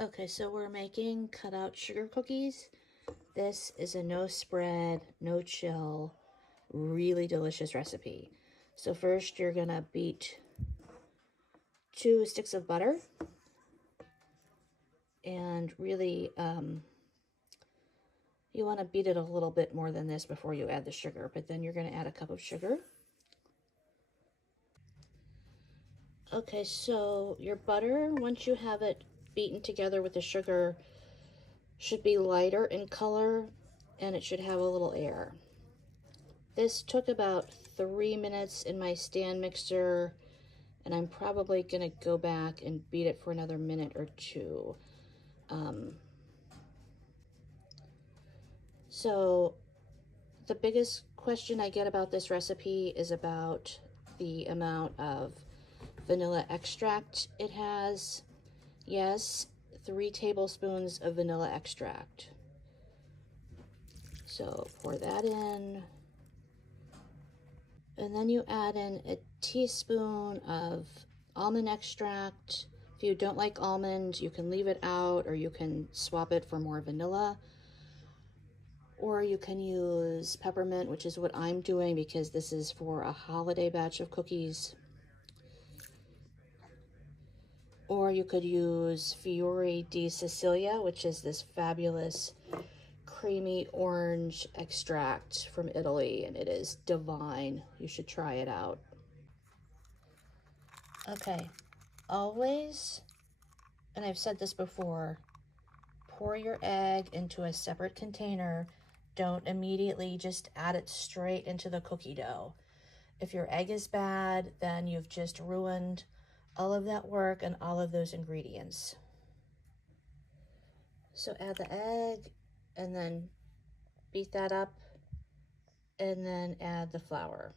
Okay, so we're making cutout sugar cookies. This is a no spread, no chill, really delicious recipe. So first you're gonna beat 2 sticks of butter and really you want to beat it a little bit more than this before you add the sugar, but then you're going to add a cup of sugar. Okay, so your butter, once you have it beaten together with the sugar, should be lighter in color and it should have a little air. This took about 3 minutes in my stand mixer, and I'm probably going to go back and beat it for another minute or two. So the biggest question I get about this recipe is about the amount of vanilla extract it has. Yes, 3 tablespoons of vanilla extract. So pour that in. And then you add in a teaspoon of almond extract. If you don't like almond, you can leave it out or you can swap it for more vanilla. Or you can use peppermint, which is what I'm doing because this is for a holiday batch of cookies. Or you could use Fiori di Sicilia, which is this fabulous creamy orange extract from Italy, and it is divine. You should try it out. Okay, always, and I've said this before, pour your egg into a separate container. Don't immediately just add it straight into the cookie dough. If your egg is bad, then you've just ruined all of that work and all of those ingredients. So add the egg and then beat that up and then add the flour.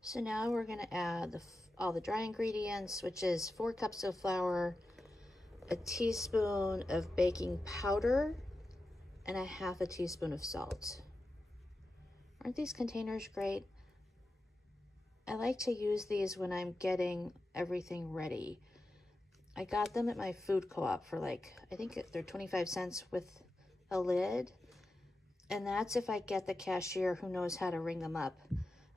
So now we're going to add all the dry ingredients, which is 4 cups of flour, a teaspoon of baking powder, and a half a teaspoon of salt. Aren't these containers great? I like to use these when I'm getting everything ready. I got them at my food co-op for I think they're 25 cents with a lid. And that's if I get the cashier who knows how to ring them up.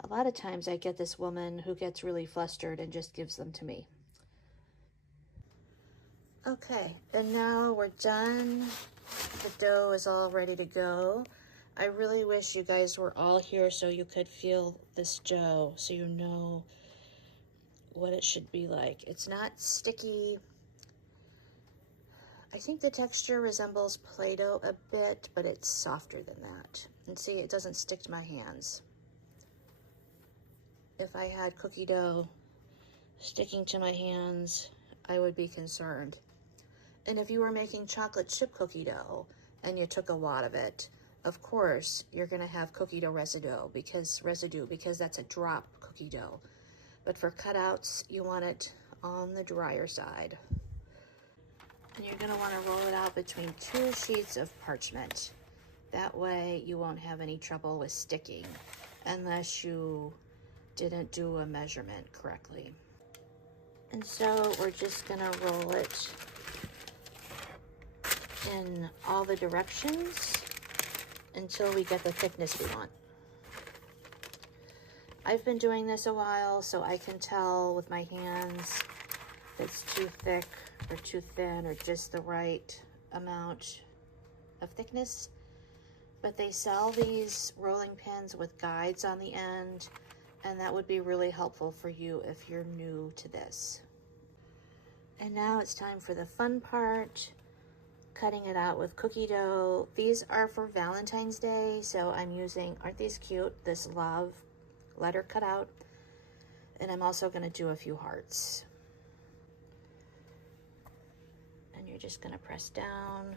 A lot of times I get this woman who gets really flustered and just gives them to me. Okay, and now we're done. The dough is all ready to go. I really wish you guys were all here so you could feel this dough, so you know what it should be like. It's not sticky. I think the texture resembles Play-Doh a bit, but it's softer than that. And see, it doesn't stick to my hands. If I had cookie dough sticking to my hands, I would be concerned. And if you were making chocolate chip cookie dough and you took a lot of it, of course, you're gonna have cookie dough residue because that's a drop cookie dough. But for cutouts, you want it on the drier side. And you're gonna wanna roll it out between 2 sheets of parchment. That way you won't have any trouble with sticking unless you didn't do a measurement correctly. And so we're just gonna roll it in all the directions until we get the thickness we want. I've been doing this a while, so I can tell with my hands if it's too thick or too thin or just the right amount of thickness. But they sell these rolling pins with guides on the end, and that would be really helpful for you if you're new to this. And now it's time for the fun part, cutting it out with cookie dough. These are for Valentine's Day, so I'm using, aren't these cute, this love letter cutout, and I'm also going to do a few hearts. And you're just going to press down.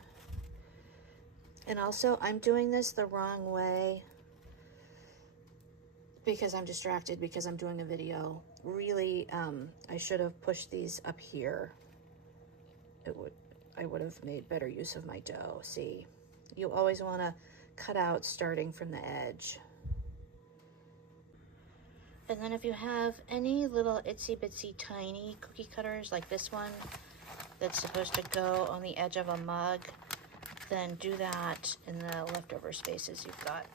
And also, I'm doing this the wrong way because I'm distracted because I'm doing a video. Really, I should have pushed these up here. I would have made better use of my dough. See, you always want to cut out starting from the edge. And then if you have any little itsy bitsy tiny cookie cutters like this one, that's supposed to go on the edge of a mug, then do that in the leftover spaces you've got.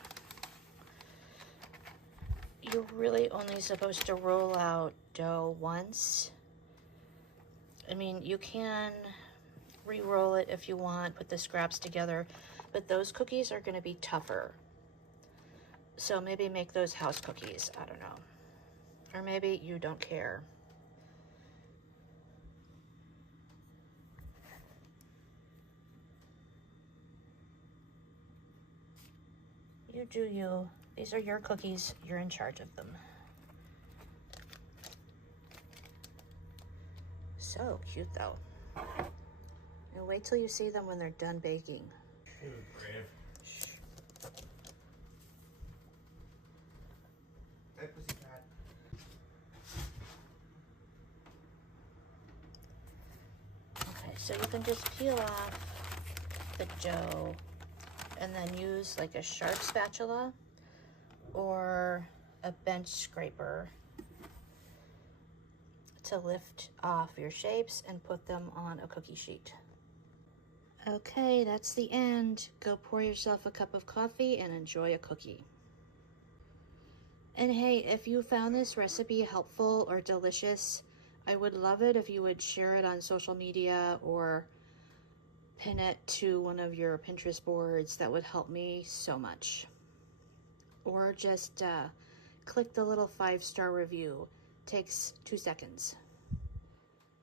You're really only supposed to roll out dough once. I mean, you can re-roll it if you want, put the scraps together, but those cookies are going to be tougher. So maybe make those house cookies, I don't know. Or maybe you don't care. You do you. These are your cookies. You're in charge of them. So cute though. And wait till you see them when they're done baking. Okay, so you can just peel off the dough and then use like a sharp spatula or a bench scraper to lift off your shapes and put them on a cookie sheet. Okay, that's the end. Go pour yourself a cup of coffee and enjoy a cookie. And hey, if you found this recipe helpful or delicious, I would love it if you would share it on social media or pin it to one of your Pinterest boards. That would help me so much. Or just click the little 5-star review. Takes 2 seconds.